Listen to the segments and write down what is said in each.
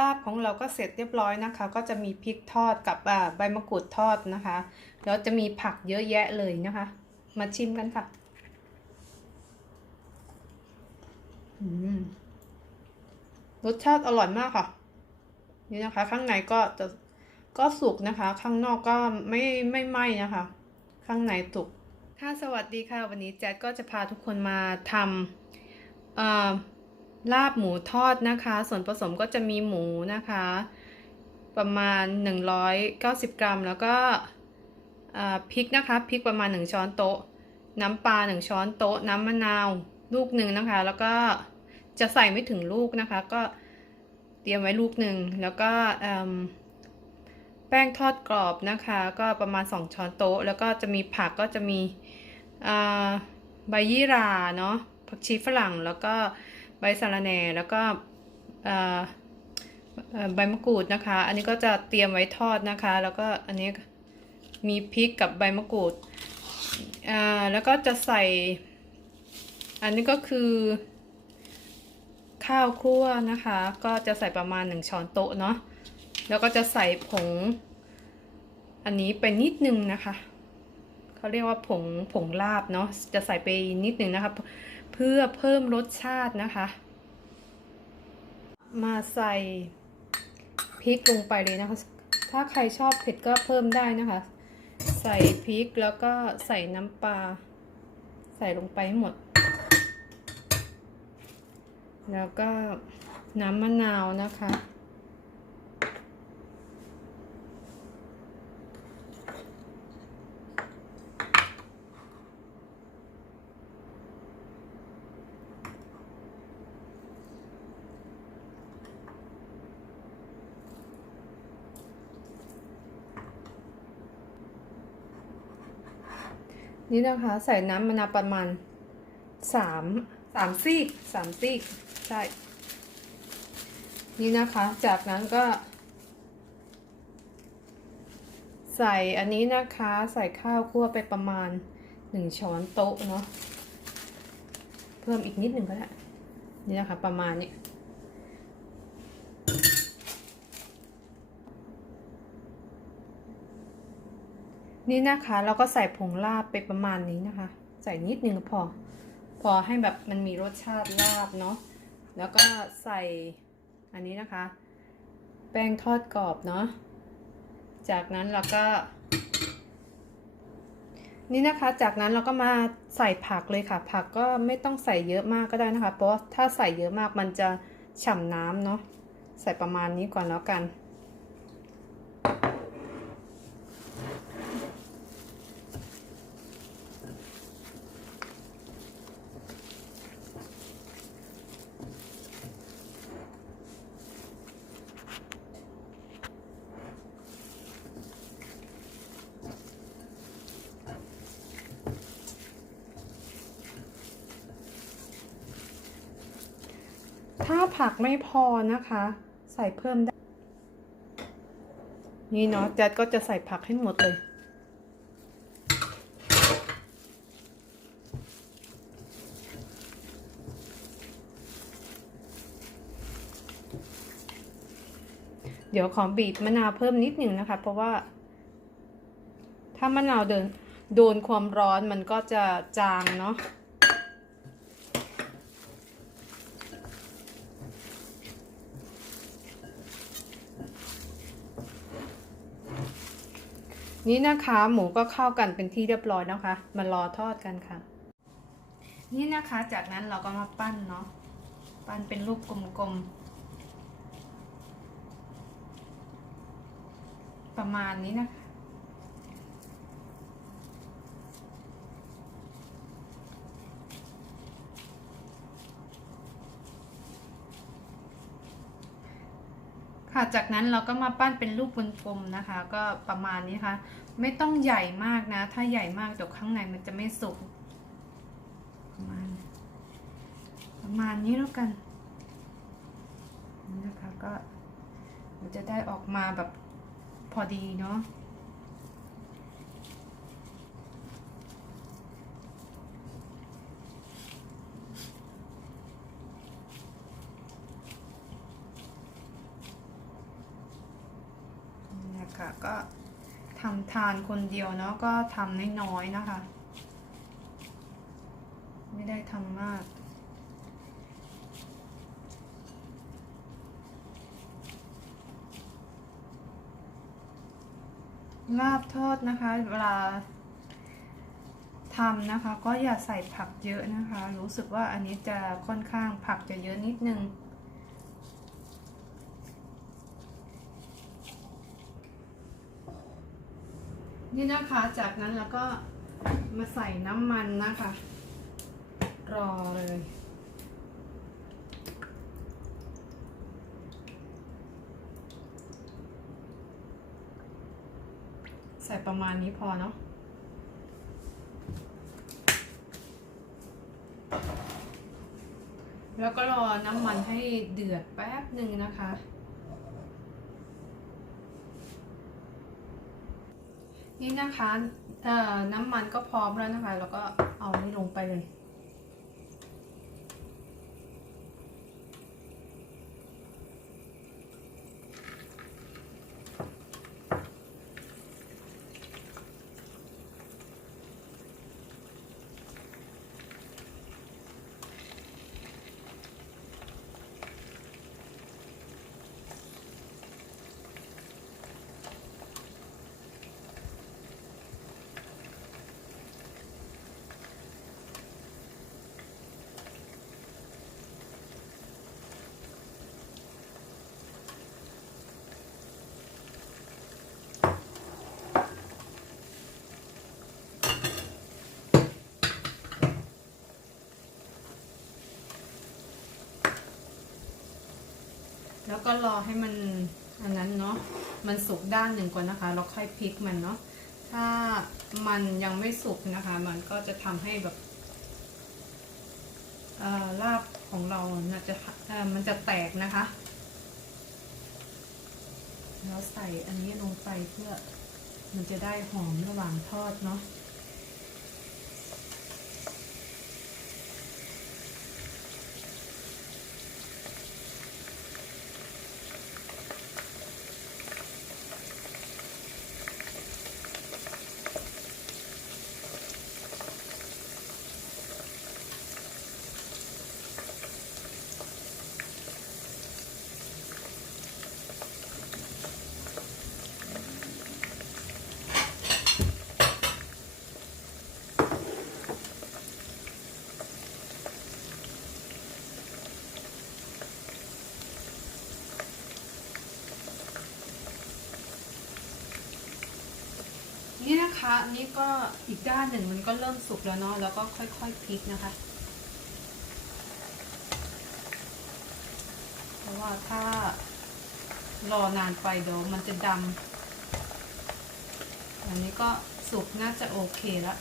ลาบของเราก็เสร็จเรียบร้อยนะคะ ก็จะมีพริกทอดกับใบมะกรูดทอดนะคะ แล้วจะมีผักเยอะแยะเลยนะคะ มาชิมกันค่ะรสชาติอร่อยมากค่ะ นี่นะคะ ข้างในก็จะก็สุกนะคะ ข้างนอกก็ไม่ไม่ไหม้นะคะ ข้างในสุกค่ะสวัสดีค่ะ วันนี้แจ๊ดก็จะพาทุกคนมาทำอ่อ ลาบหมูทอดนะคะ ส่วนผสมก็จะมีหมูนะคะ ประมาณ 190 กรัม แล้วก็พริกนะคะพริกประมาณ 1 ช้อนโต๊ะ น้ำปลา 1 ช้อนโต๊ะ น้ำมะนาวลูกหนึ่งนะคะ แล้วก็จะใส่ไม่ถึงลูกนะคะ ก็เตรียมไว้ลูกหนึ่งแล้วก็แป้งทอดกรอบนะคะ ก็ประมาณ 2 ช้อนโต๊ะ แล้วก็จะมีผักก็จะมีใบยี่หร่าเนาะผักชีฝรั่งแล้วก็ ใบสะระแหน่แล้วก็ใบมะกรูดนะคะ อันนี้ก็จะเตรียมไว้ทอดนะคะ แล้วก็อันนี้มีพริกกับใบมะกรูดแล้วก็จะใส่ อันนี้ก็คือ ข้าวคั่วนะคะ ก็จะใส่ประมาณ 1 ช้อนโต๊ะเนาะแล้วก็จะใส่ผง อันนี้ไปนิดนึงนะคะเขาเรียกว่าผงผงลาบเนาะจะใส่ไปนิดนึงนะคะ เพื่อเพิ่มรสชาตินะคะ มาใส่พริกลงไปเลยนะคะ ถ้าใครชอบเผ็ดก็เพิ่มได้นะคะ ใส่พริกแล้วก็ใส่น้ำปลาใส่ลงไปให้หมด แล้วก็น้ำมะนาวนะคะ นี่นะคะใส่น้ำมะนาวประมาณสามสามซีกสามซีกใช่นี่นะคะ จากนั้นก็ ใส่อันนี้นะคะใส่ข้าวคั่วไปประมาณหนึ่งช้อนโต๊ะเนาะเพิ่มอีกนิดหนึ่งก็ได้นี่นะคะประมาณนี้ นี่นะคะเราก็ใส่ผงลาบไปประมาณนี้นะคะ ใส่นิดนึงพอ พอให้แบบมันมีรสชาติลาบเนาะแล้วก็ใส่อันนี้นะคะ แป้งทอดกรอบเนาะจากนั้นเราก็ นี่นะคะ จากนั้นเราก็มาใส่ผักเลยค่ะ ผักก็ไม่ต้องใส่เยอะมากก็ได้นะคะ เพราะถ้าใส่เยอะมากมันจะฉ่ำน้ำเนาะใส่ประมาณนี้ก่อนแล้วกัน ถ้าผักไม่พอนะคะ ใส่เพิ่มได้ นี่เนาะแจ๊ดก็จะใส่ผักให้หมดเลยเดี๋ยวขอบีบมะนาวเพิ่มนิดหนึ่งนะคะ เพราะว่า ถ้ามะนาวเดินโดนความร้อนมันก็จะจางเนาะ นี่นะคะ หมูก็เข้ากันเป็นที่เรียบร้อยนะคะ มารอทอดกันค่ะ นี่นะคะ จากนั้นเราก็มาปั้นเนาะ ปั้นเป็นรูปกลมๆ ประมาณนี้นะคะ ค่ะ จากนั้นเราก็มาปั้นเป็นรูปกลมๆนะคะ ก็ประมาณนี้ค่ะ ไม่ต้องใหญ่มากนะ ถ้าใหญ่มากเดี๋ยวข้างในมันจะไม่สุกประมาณประมาณนี้แล้วกันนี่นะคะก็มันจะได้ออกมาแบบพอดีเนาะ ค่ะ ก็ทำทานคนเดียวเนาะก็ทำน้อยๆนะคะ ไม่ได้ทำมากลาบทอดนะคะ เวลาทำนะคะ ก็อย่าใส่ผักเยอะนะคะ รู้สึกว่าอันนี้จะค่อนข้างผักจะเยอะนิดนึง นี่นะคะ จากนั้นแล้วก็มาใส่น้ำมันนะคะ รอเลย ใส่ประมาณนี้พอเนาะแล้วก็รอน้ำมันให้เดือดแป๊บหนึ่งนะคะ นี่นะคะน้ำมันก็พร้อมแล้วนะคะ แล้วก็เอานี่ลงไปเลย แล้วก็รอให้มันอันนั้นเนาะมันสุกด้านหนึ่งก่อนนะคะแล้วค่อยพลิกมันเนาะถ้ามันยังไม่สุกนะคะ มันก็จะทำให้แบบลาบของเราจะมันจะแตกนะคะ แล้วใส่อันนี้ลงไปเพื่อมันจะได้หอมระหว่างทอดเนาะ คะอันนี่ก็อีกด้านหนึ่งมันก็เริ่มสุกแล้วเนาะแล้วก็ค่อยๆพลิกนะคะ เพราะว่าถ้ารอนานไปเดี๋ยวมันจะดำอันนี้ก็สุกน่าจะโอเคแล้ว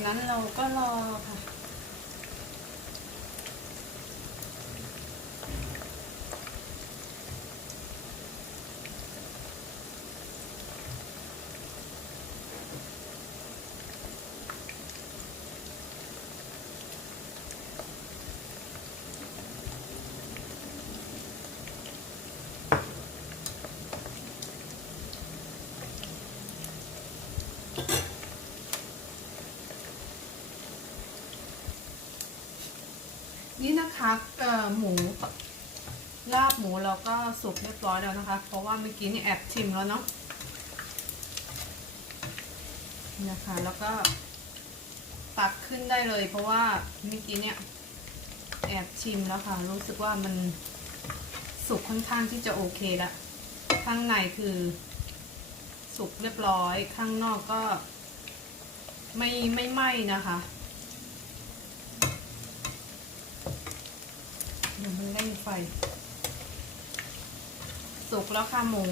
จากนั้นเนี่นะคะหมูลาบหมูเราก็สุกเรียบร้อยแล้วนะคะ เพราะว่าเมื่อกี้นี่แอบชิมแล้วเนาะนะคะแล้วก็ตักขึ้นได้เลย เพราะว่าเมื่อกี้เนี่ยแอบชิมแล้วค่ะ รู้สึกว่ามันสุกค่อนข้างที่จะโอเคละข้างในคือสุกเรียบร้อย ข้างนอกก็ไม่ไม่ไหม้นะคะ เดี๋ยวมันเร่งไฟ สุกแล้วค่ะหมู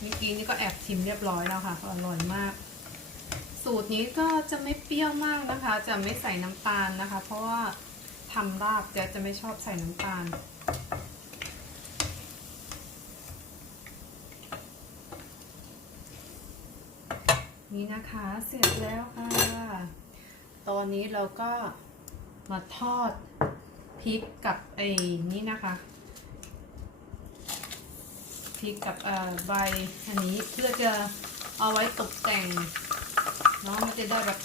เมื่อกี้นี่ก็แอบชิมเรียบร้อยแล้วค่ะอร่อยมาก สูตรนี้ก็จะไม่เปรี้ยวมากนะคะ จะไม่ใส่น้ำตาลนะคะ เพราะว่าทำลาบจะจะไม่ชอบใส่น้ำตาล นี่นะคะเสร็จแล้วค่ะ ตอนนี้เราก็มาทอดพริกกับไอ้นี่นะคะพริกกับใบอันนี้เพื่อจะเอาไว้ตกแต่งเนาะมันจะได้แบบ